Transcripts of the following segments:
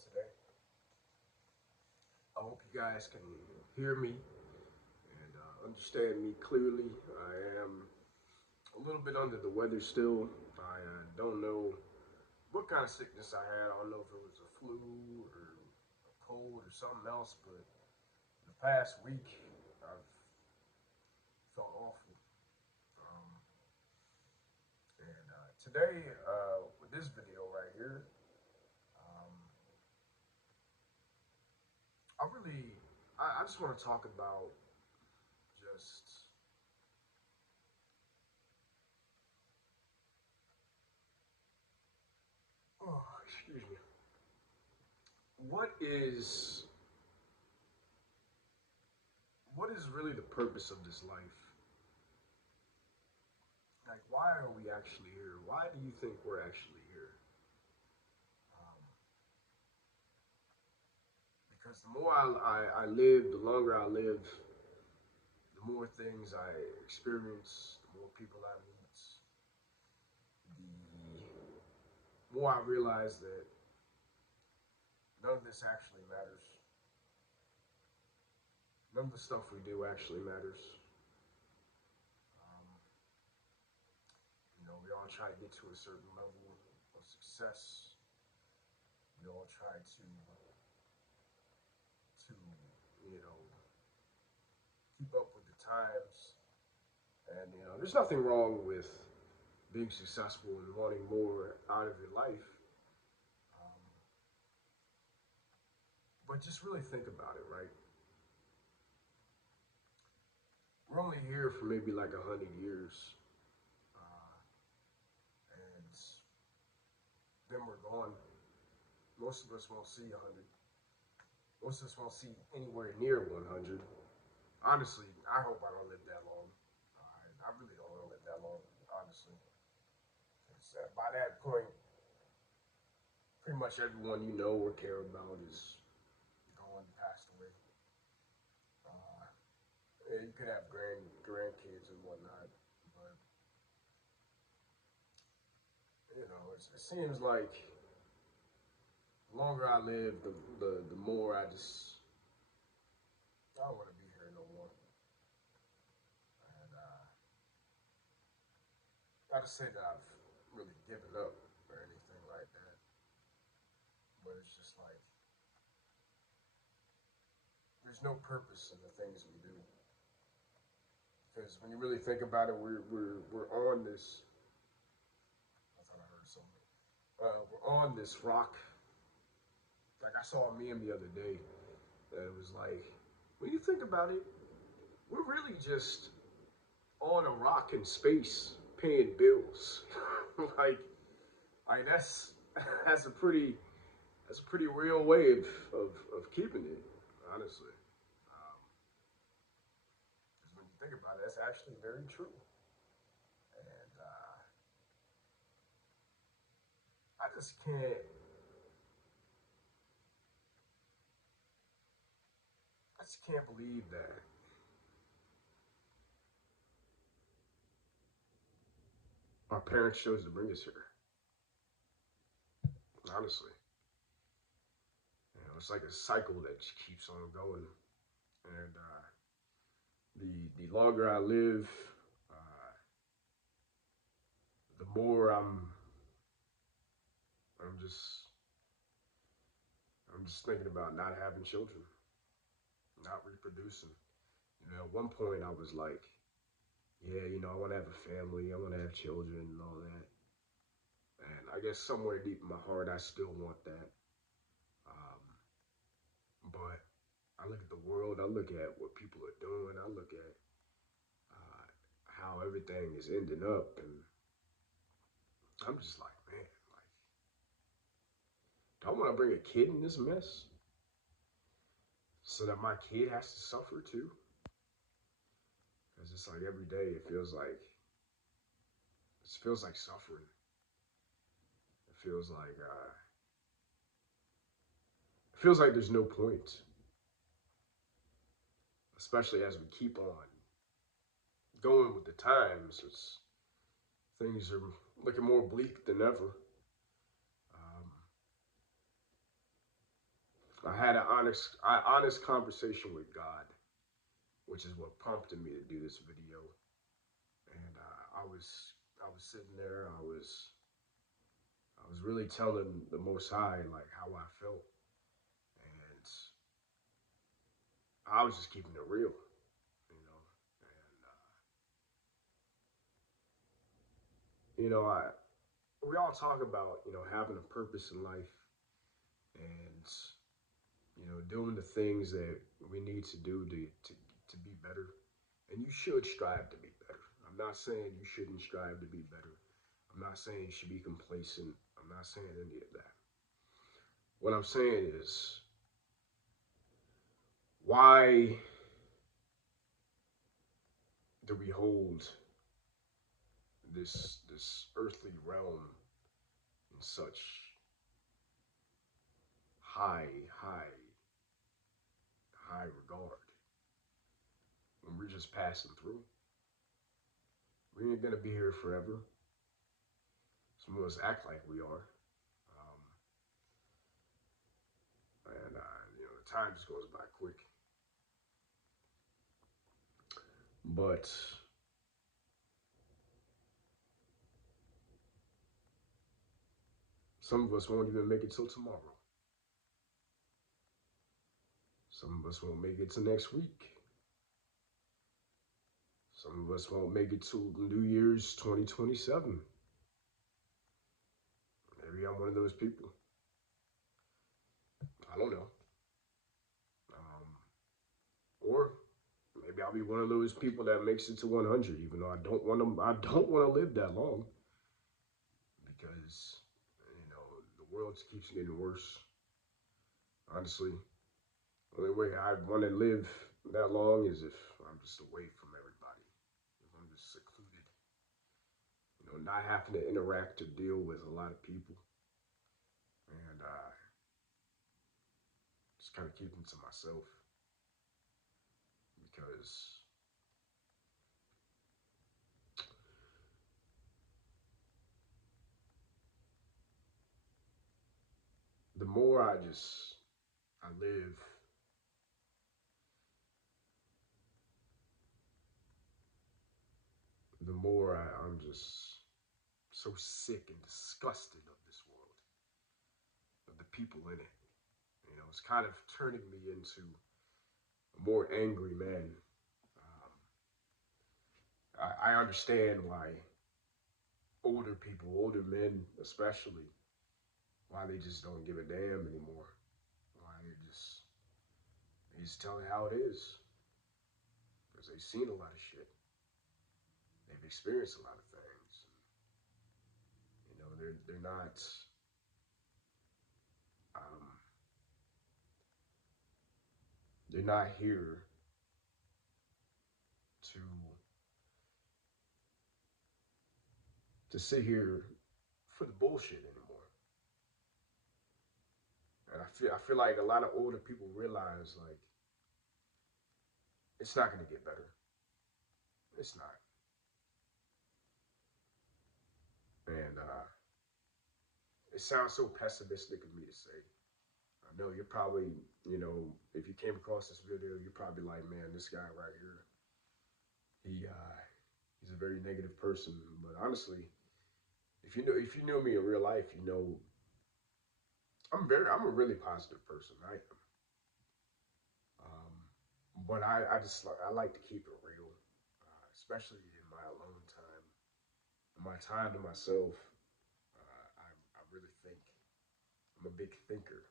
today. I hope you guys can hear me and understand me clearly. I am a little bit under the weather still. I don't know what kind of sickness I had. I don't know if it was a flu or a cold or something else, but the past week I've felt awful. Um, and today, with this video right here, um, I just want to talk about just excuse me. What is what is really the purpose of this life? Like, why are we actually here? Why do you think we're actually here? Um, because the more I live, the longer I live, the more things I experience, the more people I meet, the more I realize that none of this actually matters. None of the stuff we do actually matters. Um, we all try to get to a certain level of success. We all try to keep up with the times, and there's nothing wrong with being successful and wanting more out of your life. Um, but just really think about it, right? We're only here for maybe like 100 years, uh, and then we're gone. Most of us won't see 100. Most of us won't see anywhere near 100. Honestly, I hope I don't live that long. I really don't want to live that long, honestly. By that point, pretty much everyone you know or care about is gone, passed away. Uh, yeah, you could have grandkids and whatnot, but it seems like the longer I live, the more I don't want to be here no more. And not to say that I've really given up or anything like that, but it's just like there's no purpose in the things we do. Because when you really think about it, we're on this. I thought I heard something. We're on this rock. Like, I saw a meme the other day, and it was like, when you think about it, we're really just on a rock in space paying bills. like, like that's a pretty real way of keeping it, honestly. Because when you think about it, that's actually very true. And I just can't. I just can't believe that our parents chose to bring us here. Honestly, it's like a cycle that just keeps on going. And the longer I live, uh, the more I'm just I'm just thinking about not having children, not reproducing. At one point I was like, yeah, I want to have a family, I want to have children and all that. And I guess somewhere deep in my heart, I still want that. Um, but I look at the world, I look at what people are doing, I look at uh, how everything is ending up, and I'm just like, man, like, do I want to bring a kid in this mess so that my kid has to suffer too? Because it's like every day it feels like suffering. It feels like there's no point, especially as we keep on going with the times. Things are looking more bleak than ever. Um, I had an honest conversation with God, which is what prompted me to do this video. And I was sitting there. I was really telling the Most High like how I felt, and I was just keeping it real, you know. And I we all talk about having a purpose in life and doing the things that we need to do to be better. And you should strive to be better. I'm not saying you shouldn't strive to be better. I'm not saying you should be complacent. I'm not saying any of that. What I'm saying is, why do we hold this earthly realm in such high, high, high regard when we're just passing through? We ain't gonna be here forever. Some of us act like we are, and the time just goes by quick. But some of us won't even make it till tomorrow. Some of us won't make it to next week. Some of us won't make it to New Year's 2027. Maybe I'm one of those people. I don't know. Or maybe I'll be one of those people that makes it to 100, even though I don't want to. I don't want to live that long because the world keeps getting worse. Honestly, the only way I want to live that long is if I'm just away from everybody. If I'm just secluded, not having to interact or deal with a lot of people, and just kind of keeping to myself because the more I live, the more I'm just so sick and disgusted of this world, of the people in it. It's kind of turning me into a more angry man. I understand why older people, older men especially, why they just don't give a damn anymore. Why they just tell it how it is. Because they've seen a lot of shit. They've experienced a lot of things. They're not um, they're not here to sit here for the bullshit anymore. And I feel like a lot of older people realize like it's not gonna get better. It's not. And it sounds so pessimistic of me to say. I know you're probably, if you came across this video, you're probably like, man, this guy right here, he's a very negative person. But honestly, if you knew me in real life, I'm a really positive person. I am. But I like to keep it real, especially in my alone time, in my time to myself. I really think. I'm a big thinker,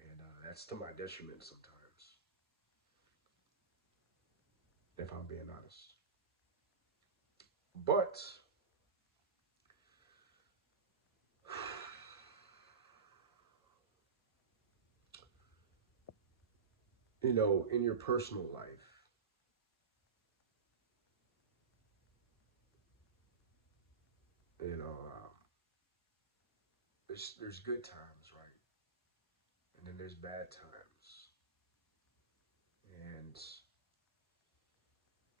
and that's to my detriment sometimes, if I'm being honest. But in your personal life, you know, um, there's good times, right? And then there's bad times,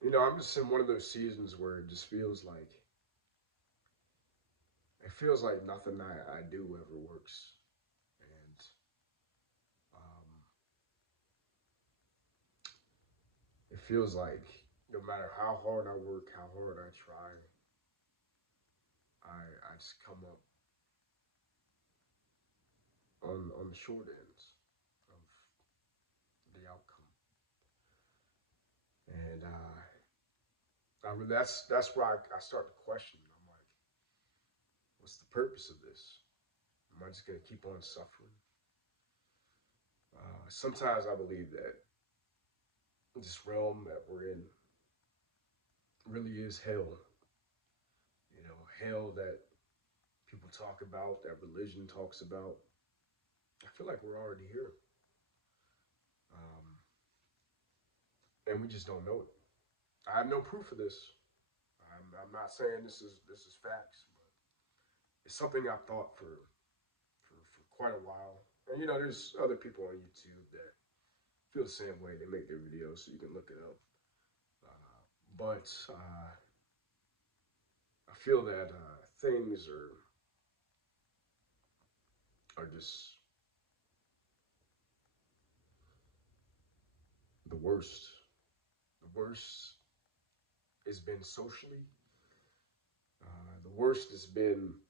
and I'm just in one of those seasons where it feels like nothing I do ever works, and feels like no matter how hard I work, how hard I try, I just come up on the short ends of the outcome. And that's where I start to question. I'm like, what's the purpose of this? Am I just gonna keep on suffering? Sometimes I believe that this realm that we're in really is hell. You know, hell that people talk about, that religion talks about. I feel like we're already here, um, and we just don't know it. I have no proof of this. I'm not saying this is facts, but it's something I've thought for quite a while. And you know, there's other people on YouTube that feel the same way. They make their videos, so you can look it up. But I feel that things are just the worst. The worst has been socially. The worst has been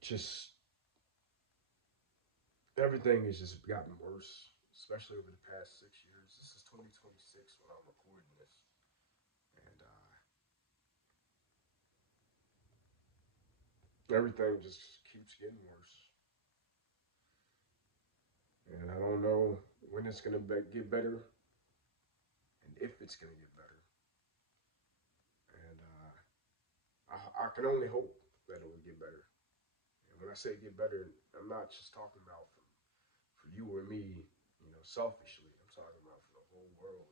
just everything has just gotten worse, especially over the past 6 years. This is 2026 when I'm recording this, and everything just keeps getting worse. And I don't know when it's gonna get better, and if it's gonna get better. And I can only hope that it will get better. And when I say get better, I'm not just talking about for you or me, you know, selfishly. I'm talking about for the whole world.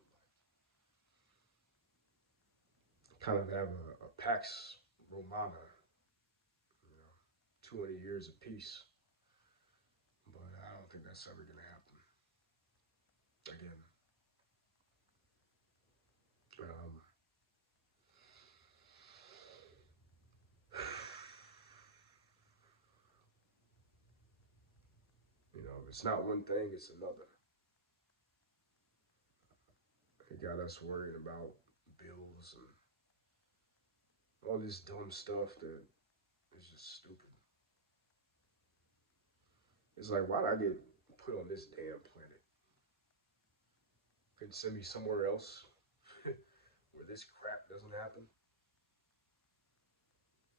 Like, kind of have a Pax Romana, you know, 200 years of peace. But I don't think that's ever going to happen again. Um, you know, it's not one thing, it's another. It got us worrying about bills and all this dumb stuff that is just stupid. It's like, why did I get put on this damn planet? Couldn't send me somewhere else where this crap doesn't happen.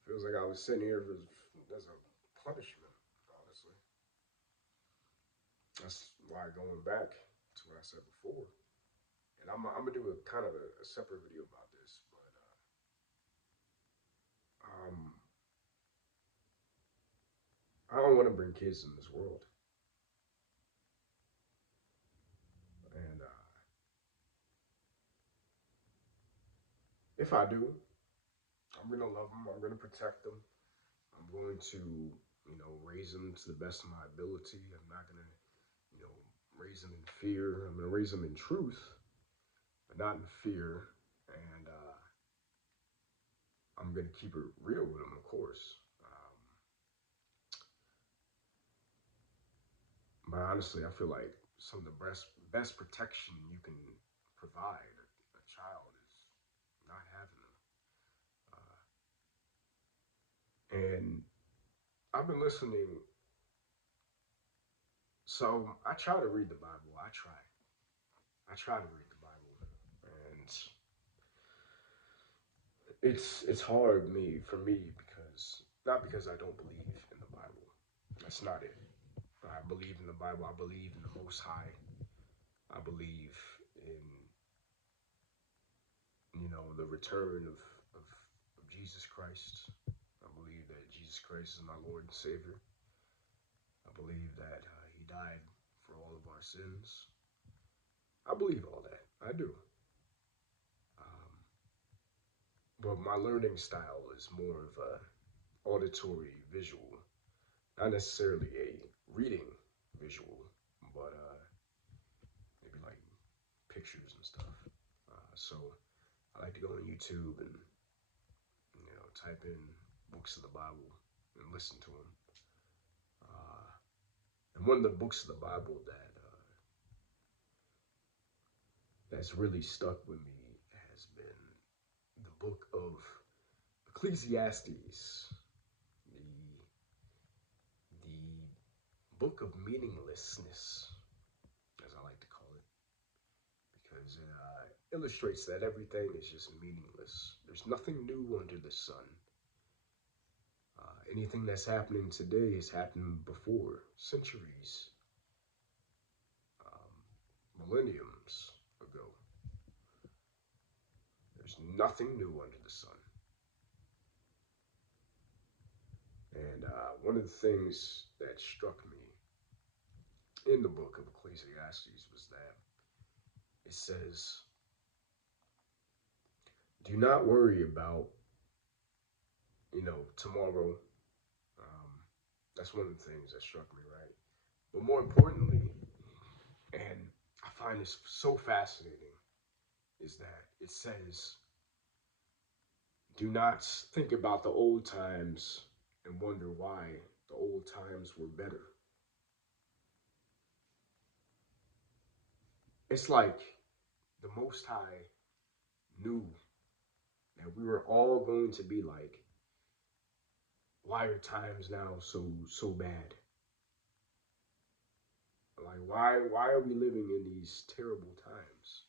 Feels like I was sitting here as a punishment, honestly. That's why going back to what I said before. And I'm gonna do a kind of a separate video about this, but I don't want to bring kids in this world. And if I do, I'm gonna love them. I'm gonna protect them. I'm going to, you know, raise them to the best of my ability. I'm not gonna, you know, raise them in fear. I'm gonna raise them in truth, but not in fear. And I'm gonna keep it real with them, of course. But honestly, I feel like some of the best protection you can provide a child is not having them. And I've been listening. So I try to read the Bible. I try. I try to read the Bible, and it's hard me for me because not because I don't believe in the Bible. That's not it. I believe in the Bible. I believe in the Most High. I believe in, you know, the return of Jesus Christ. I believe that Jesus Christ is my Lord and Savior. I believe that He died for all of our sins. I believe all that. I do. Um, but my learning style is more of a auditory visual, not necessarily a reading visual, but maybe like pictures and stuff. So I like to go on YouTube and, you know, type in books of the Bible and listen to them. And one of the books of the Bible that that's really stuck with me has been the book of Ecclesiastes, the book of meaninglessness, as I like to call it, because it illustrates that everything is just meaningless. There's nothing new under the sun. Anything that's happening today has happened before, centuries, millenniums ago. There's nothing new under the sun. And one of the things that struck me in the book of Ecclesiastes was that it says, do not worry about, tomorrow. Um, that's one of the things that struck me, right? But more importantly, and I find this so fascinating, is that it says, do not think about the old times and wonder why the old times were better. It's like the Most High knew that we were all going to be like, why are times now so bad? Like why are we living in these terrible times?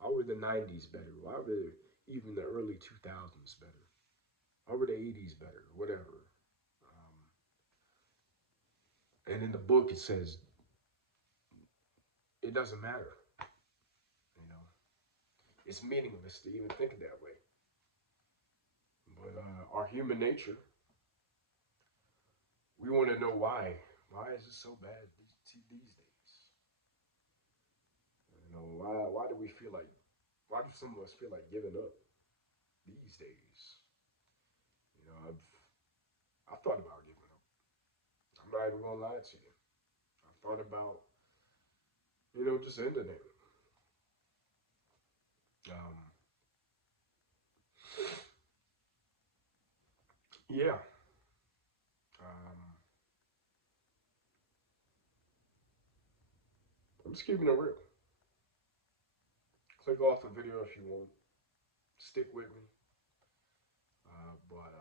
Why were the '90s better? Why were even the early 2000s better? Why were the '80s better? Whatever. And in the book it says it doesn't matter. You know, it's meaningless to even think that way. But our human nature, we want to know why. Why is it so bad these days? Why do we feel like? Why do some of us feel like giving up these days? You know, I've thought about giving up. I'm not even gonna lie to you. I've thought about just ending it. Um, yeah. Um, I'm just keeping it real. Click off the video if you want. Stick with me. But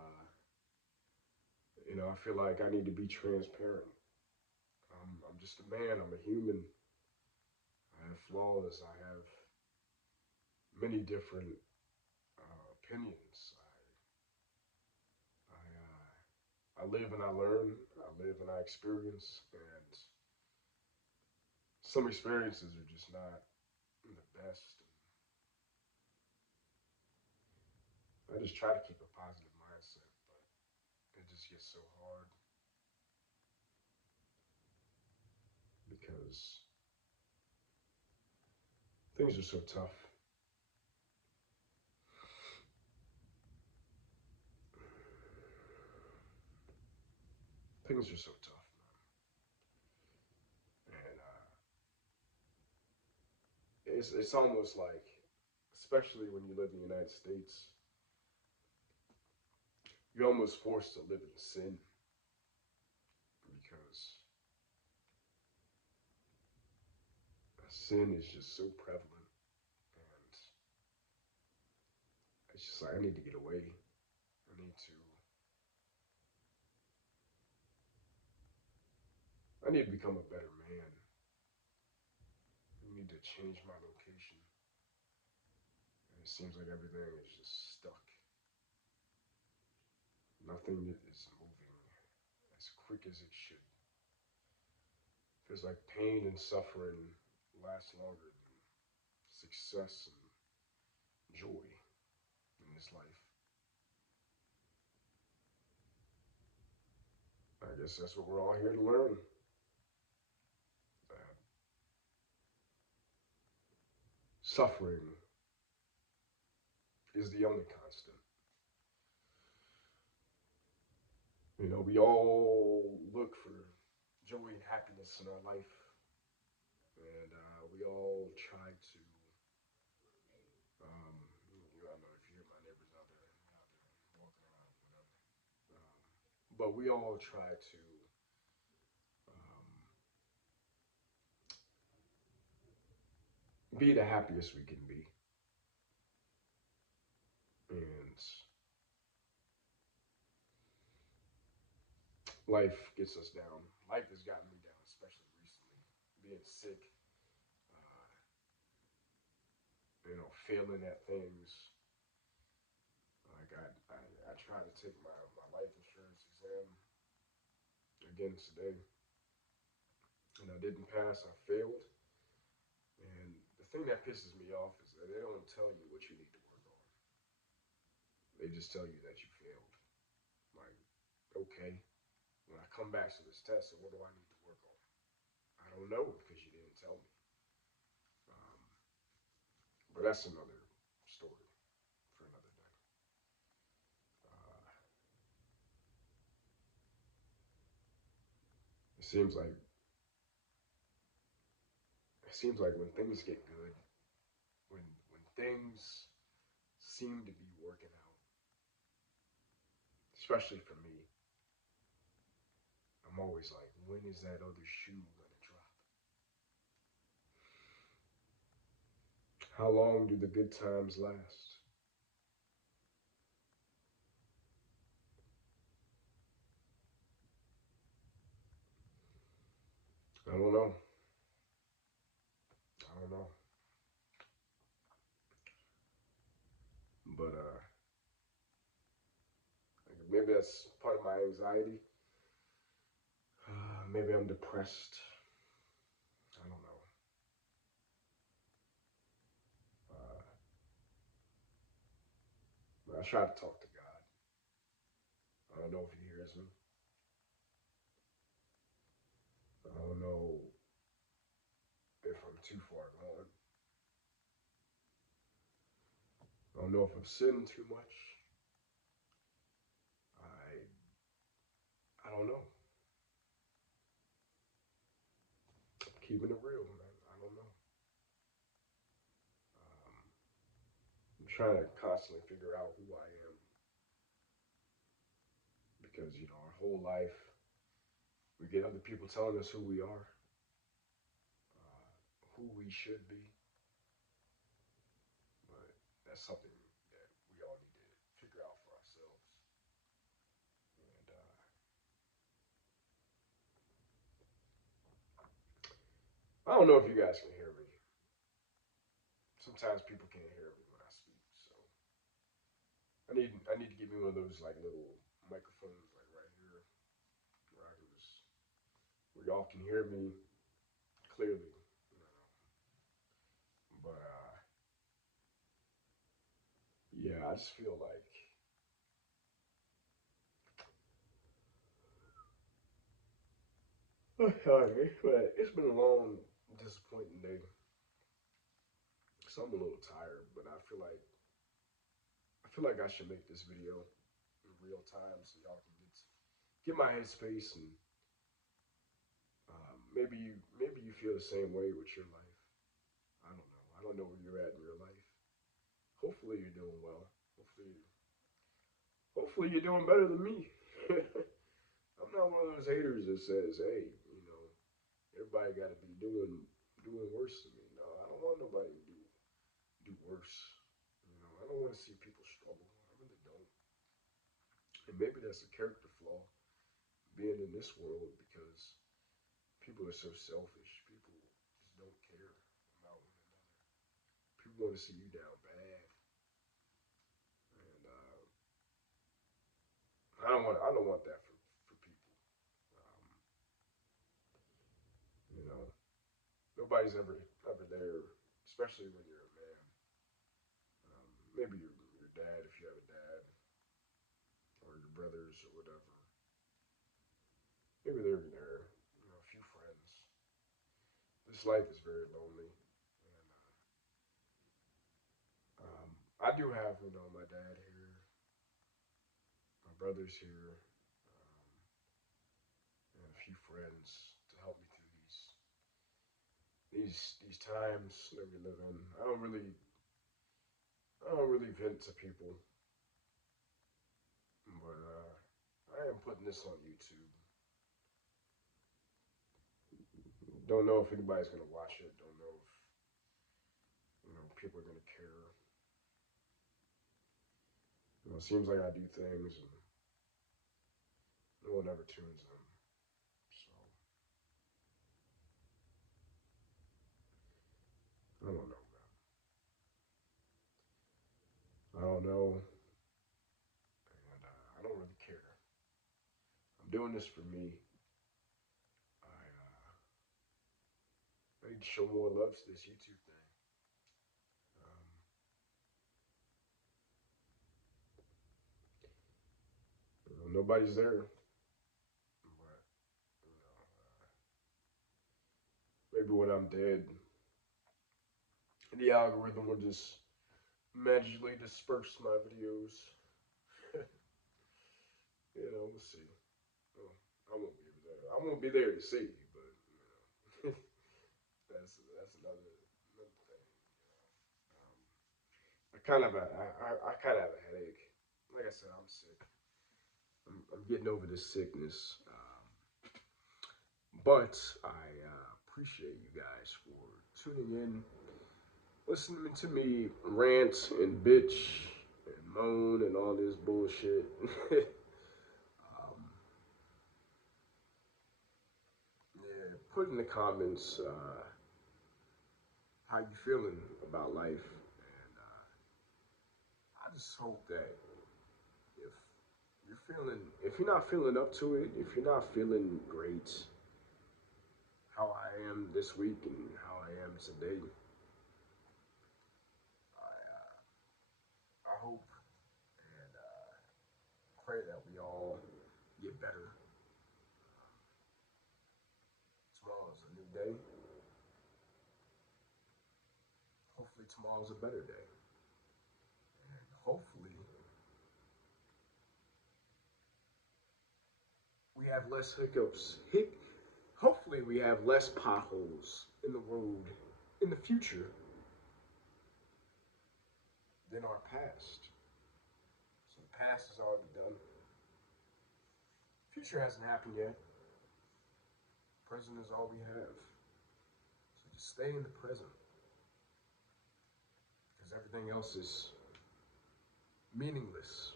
I feel like I need to be transparent. I'm just a man. I'm a human. I have flaws. I have many different opinions. I live and I learn. I live and I experience. And some experiences are just not the best. I just try to keep a positive mindset, but it just gets so hard because things are so tough. Things are so tough, man. And it's almost like, especially when you live in the United States, you're almost forced to live in sin because sin is just so prevalent, and it's just like I need to get away. I need to become a better man. I need to change my location. And it seems like everything is just stuck. Nothing is moving as quick as it should. Feels like pain and suffering last longer than success and joy in this life. I guess that's what we're all here to learn. That suffering is the only constant. We all look for joy and happiness in our life, and we all try to. I don't know if you hear my neighbors out there walking around, whatever. But we all try to be the happiest we can be. And life gets us down. Life has gotten me down, especially recently. Being sick, uh, failing at things. Like I tried to take my life insurance exam again today, and I didn't pass. I failed. And the thing that pisses me off is that they don't tell you what you need to work on. They just tell you that you failed. Like, okay, when I come back to this test, so what do I need to work on? I don't know because you didn't tell me. Um, but that's another story for another day. Uh, it seems like when things get good, when things seem to be working out, especially for me, I'm always like, when is that other shoe gonna drop? How long do the good times last? I don't know. I don't know. But maybe that's part of my anxiety. Maybe I'm depressed. I don't know. Uh, I try to talk to God. I don't know if He hears me. I don't know if I'm too far gone. I don't know if I've sinned too much. I don't know. Keeping it real, man. I don't know. Um, I'm trying to constantly figure out who I am because our whole life we get other people telling us who we are, who we should be, but that's something that we all need to figure out for ourselves. And I don't know if you guys can hear me. Sometimes people can't hear me when I speak, so I need to give me one of those like little microphones like right here where I can just where y'all can hear me clearly. You know. But yeah, I just feel like sorry, but it's been a long, disappointing day. So I'm a little tired, but I feel like I should make this video in real time so y'all can get my headspace and maybe you feel the same way with your life. I don't know. I don't know where you're at in your life. Hopefully you're doing well. Hopefully hopefully you're doing better than me. I'm not one of those haters that says, hey, everybody got to be doing worse than me. No, I don't want nobody to do worse. I don't want to see people struggle. I really don't. And maybe that's a character flaw being in this world because people are so selfish. People just don't care about one another. People want to see you down bad, and I don't want that for people. Um, you know, nobody's ever there, especially when you're a man. Maybe your dad, if you have a dad, or your brothers or whatever. Maybe they're there. A few friends. This life is very lonely, and I do have my dad here, my brothers here, and a few friends to help me through these times that we live in. I don't really vent to people, but I am putting this on YouTube. Don't know if anybody's gonna watch it. Don't know if people are gonna care. It seems like I do things and no one ever tunes in. So I don't know, man. I don't know, and I don't really care. I'm doing this for me. I need to show more love to this YouTube thing. Um, Nobody's there, but you know, maybe when I'm dead, the algorithm will just magically disperse my videos. We'll see. Well, I won't be there. I won't be there to see you, but that's another thing. I kind of have a headache. Like I said, I'm sick. I'm getting over this sickness. But I appreciate you guys for tuning in, listening to me rant and bitch and moan and all this bullshit. Yeah, put in the comments how you feeling about life, and I just hope that if if you're not feeling up to it, if you're not feeling great, how I am this week and how I am today, I hope and pray that we all get better. Tomorrow's a new day. Hopefully, tomorrow's a better day. And hopefully, we have less hiccups. Hopefully, we have less potholes in the road in the future than our past. So the past is already done. The future hasn't happened yet. The present is all we have. So just stay in the present. Because everything else is meaningless.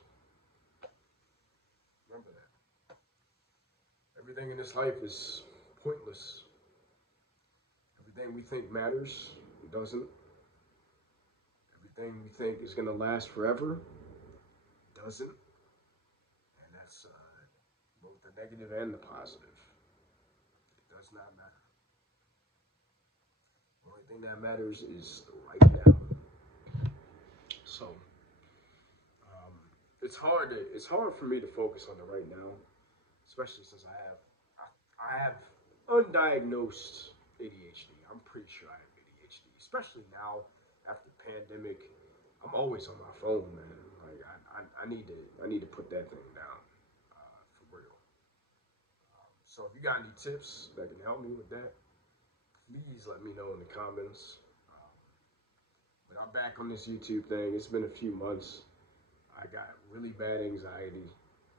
Remember that. Everything in this life is pointless. Everything we think matters, it doesn't. Everything we think is going to last forever, doesn't. And that's both the negative and the positive. It does not matter. The only thing that matters is right now. So, um, it's hard for me to focus on the right now, especially since I have undiagnosed ADHD. I'm pretty sure I have ADHD, especially now after the pandemic. I'm always on my phone, man. Like I need to put that thing down for real. So if you got any tips that can help me with that, please let me know in the comments. But I'm back on this YouTube thing. It's been a few months. I got really bad anxiety.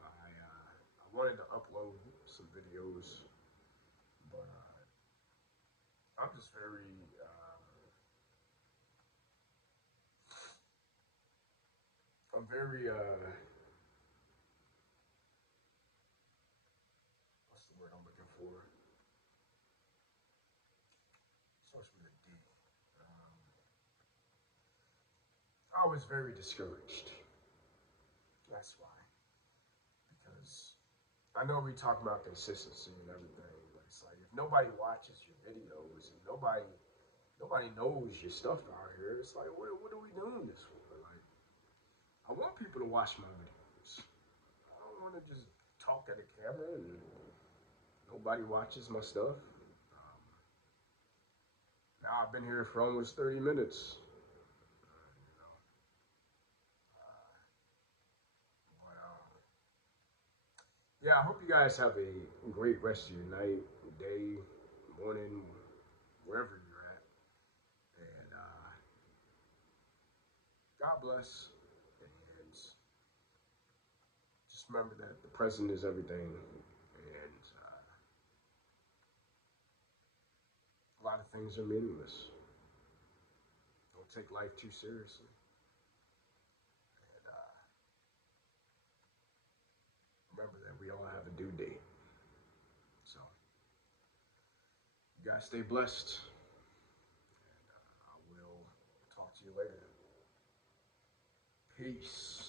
I wanted to upload some videos, but I'm just I'm very, what's the word I'm looking for? Starts with a D. Um, I was very discouraged. That's why. Because I know we talk about consistency and everything, but it's like if nobody watches your videos and nobody knows your stuff out here, it's like what are we doing this for? Like I want people to watch my videos. I don't want to just talk at a camera and nobody watches my stuff. Um, Now I've been here for almost 30 minutes. You know, yeah, I hope you guys have a great rest of your night, day, morning, wherever you're at. And God bless. And just remember that the present is everything. And a lot of things are meaningless. Don't take life too seriously. And remember that we all have a due date. So you guys stay blessed. And I will talk to you later. Peace.